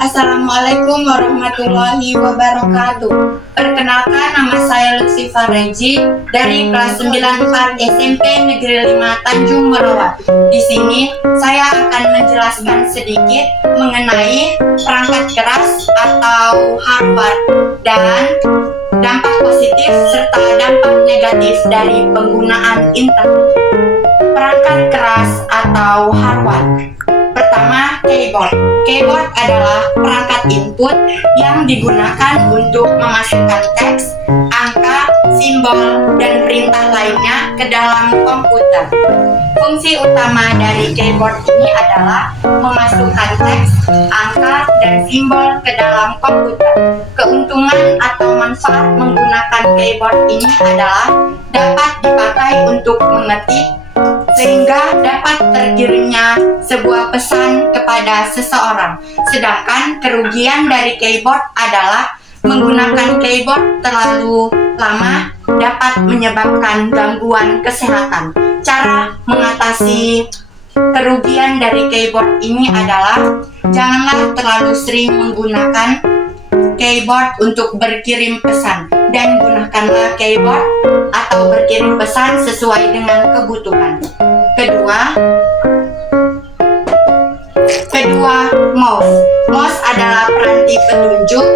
Assalamualaikum warahmatullahi wabarakatuh. Perkenalkan, nama saya Lutfi Fareji dari kelas 94 SMP Negeri 5 Tanjung Merawat. Di sini saya akan menjelaskan sedikit mengenai perangkat keras atau hardware dan dampak positif serta dampak negatif dari penggunaan internet. Perangkat keras atau hardware. Pertama, keyboard. Keyboard adalah perangkat input yang digunakan untuk memasukkan teks, angka, simbol, dan perintah lainnya ke dalam komputer. Fungsi utama dari keyboard ini adalah memasukkan teks, angka, dan simbol ke dalam komputer. Keuntungan atau manfaat menggunakan keyboard ini adalah dapat dipakai untuk mengetik, sehingga dapat terkirimnya sebuah pesan kepada seseorang. Sedangkan kerugian dari keyboard adalah menggunakan keyboard terlalu lama dapat menyebabkan gangguan kesehatan. Cara mengatasi kerugian dari keyboard ini adalah janganlah terlalu sering menggunakan keyboard untuk berkirim pesan, dan gunakanlah keyboard atau berkirim pesan sesuai dengan kebutuhan. Kedua, mouse. Mouse adalah peranti petunjuk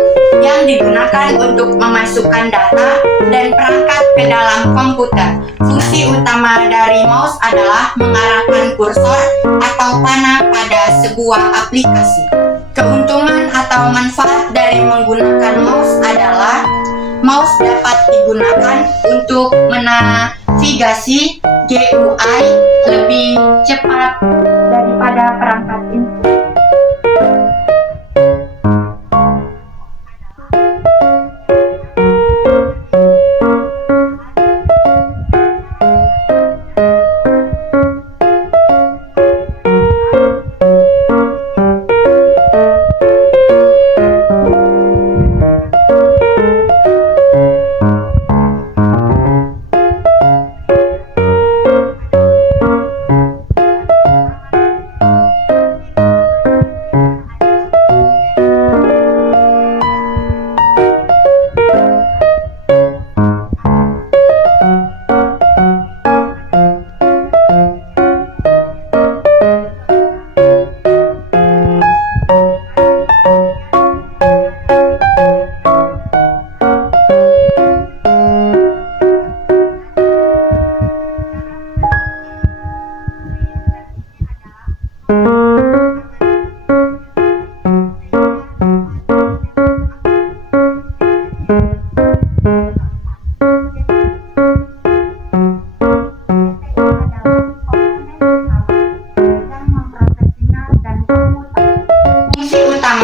yang digunakan untuk memasukkan data dan perangkat ke dalam komputer. Fungsi utama dari mouse adalah mengarahkan kursor atau panah pada sebuah aplikasi. Keuntungan atau manfaat dari menggunakan mouse adalah mouse dapat digunakan untuk menavigasi GUI lebih cepat daripada perangkat input.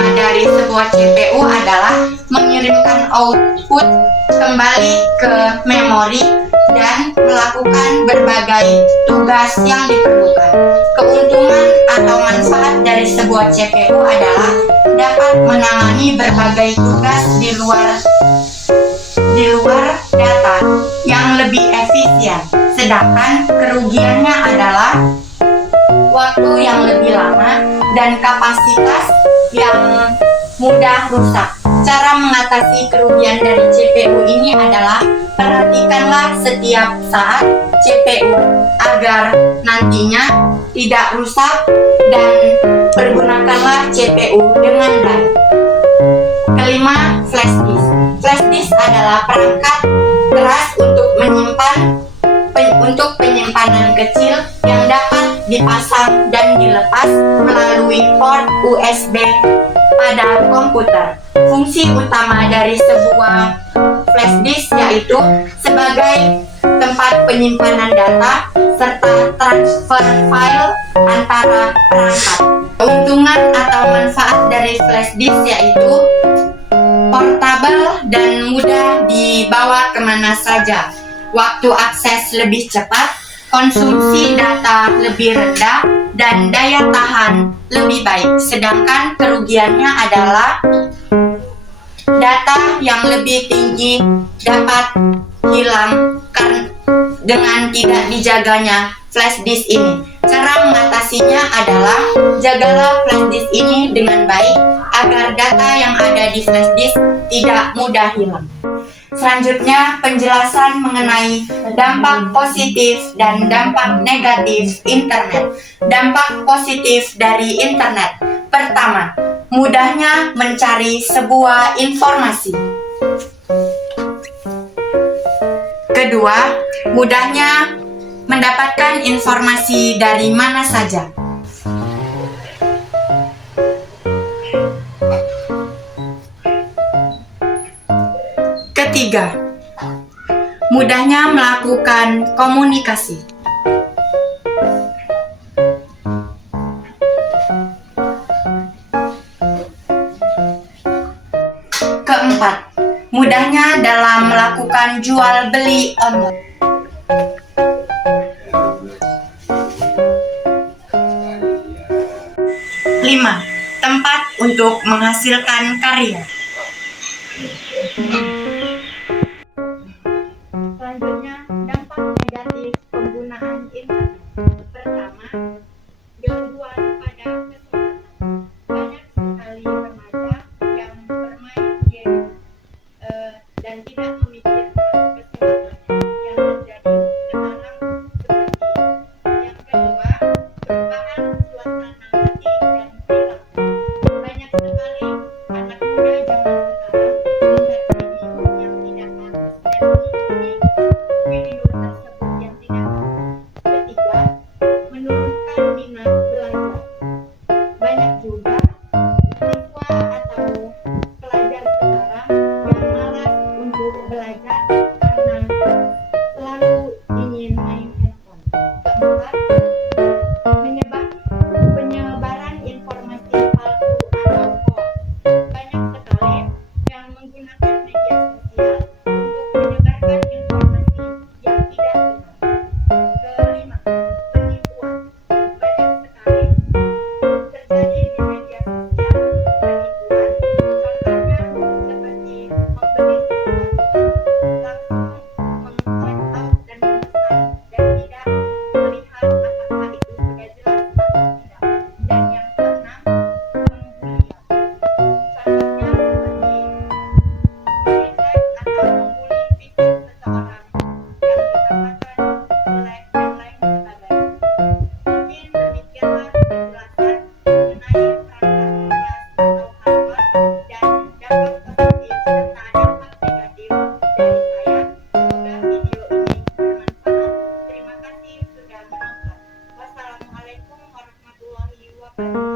Dari sebuah CPU adalah mengirimkan output kembali ke memori dan melakukan berbagai tugas yang diperlukan. Keuntungan atau manfaat dari sebuah CPU adalah dapat menangani berbagai tugas di luar data yang lebih efisien. Sedangkan kerugiannya adalah waktu yang lebih lama dan kapasitas yang mudah rusak. Cara mengatasi kerugian dari CPU ini adalah perhatikanlah setiap saat CPU agar nantinya tidak rusak, dan pergunakanlah CPU dengan baik. Kelima, flash disk. Flash disk adalah perangkat keras untuk penyimpanan kecil yang dapat dipasang dan dilepas melalui port USB pada komputer. Fungsi utama dari sebuah flash disk yaitu sebagai tempat penyimpanan data serta transfer file antara perangkat. Keuntungan atau manfaat dari flash disk yaitu portable dan mudah dibawa kemana saja, waktu akses lebih cepat, konsumsi data lebih rendah, dan daya tahan lebih baik. Sedangkan kerugiannya adalah data yang lebih tinggi dapat hilang dengan tidak dijaganya flash disk ini. Cara mengatasinya adalah jagalah flash disk ini dengan baik agar data yang ada di flash disk tidak mudah hilang. Selanjutnya, penjelasan mengenai dampak positif dan dampak negatif internet. Dampak positif dari internet. Pertama, mudahnya mencari sebuah informasi. Kedua, mudahnya mendapatkan informasi dari mana saja. Ketiga, mudahnya melakukan komunikasi. Keempat, mudahnya dalam melakukan jual beli online. Lima, tempat untuk menghasilkan karya. Selanjutnya, dampak negatif penggunaan internet. Pertama, gangguan pada kesehatan. Banyak sekali remaja yang bermain game dan tidak memikirkan kesehatannya yang menjadi sekarang seperti ini. Yang kedua, perubahan suasana hati dan perilaku. Banyak sekali anak muda zaman sekarang melihat video yang tidak bagus dan mengikuti video tersebut yang tidak bagus. Ketiga, menurunkan minat belajar. Banyak juga siswa atau pelajar sekarang yang malas untuk belajar karena selalu ingin main handphone. Keempat, penyebaran informasi palsu atau hoax. Banyak sekali yang menggunakan media sosial untuk menyebarkan informasi yang tidak benar. Kelima, penipuan. Banyak sekali terjadi di media sosial penipuan. Contohnya seperti membeli sesuatu, langsung meng-check out dan memesan dan tidak melihat apakah itu sudah jelas atau tidak. Dan yang keenam, pembulian. Contohnya seperti mengejek atau membuli fisik seseorang yang dikatakan jelek dan lain sebagainya. Mungkin demikianlah penjelasan mengenai perangkat keras atau hardware dan dampak positif serta dampak negatif dari saya. Semoga video ini bermanfaat. Terima kasih sudah menonton. Wassalamualaikum warahmatullahi wabarakatuh.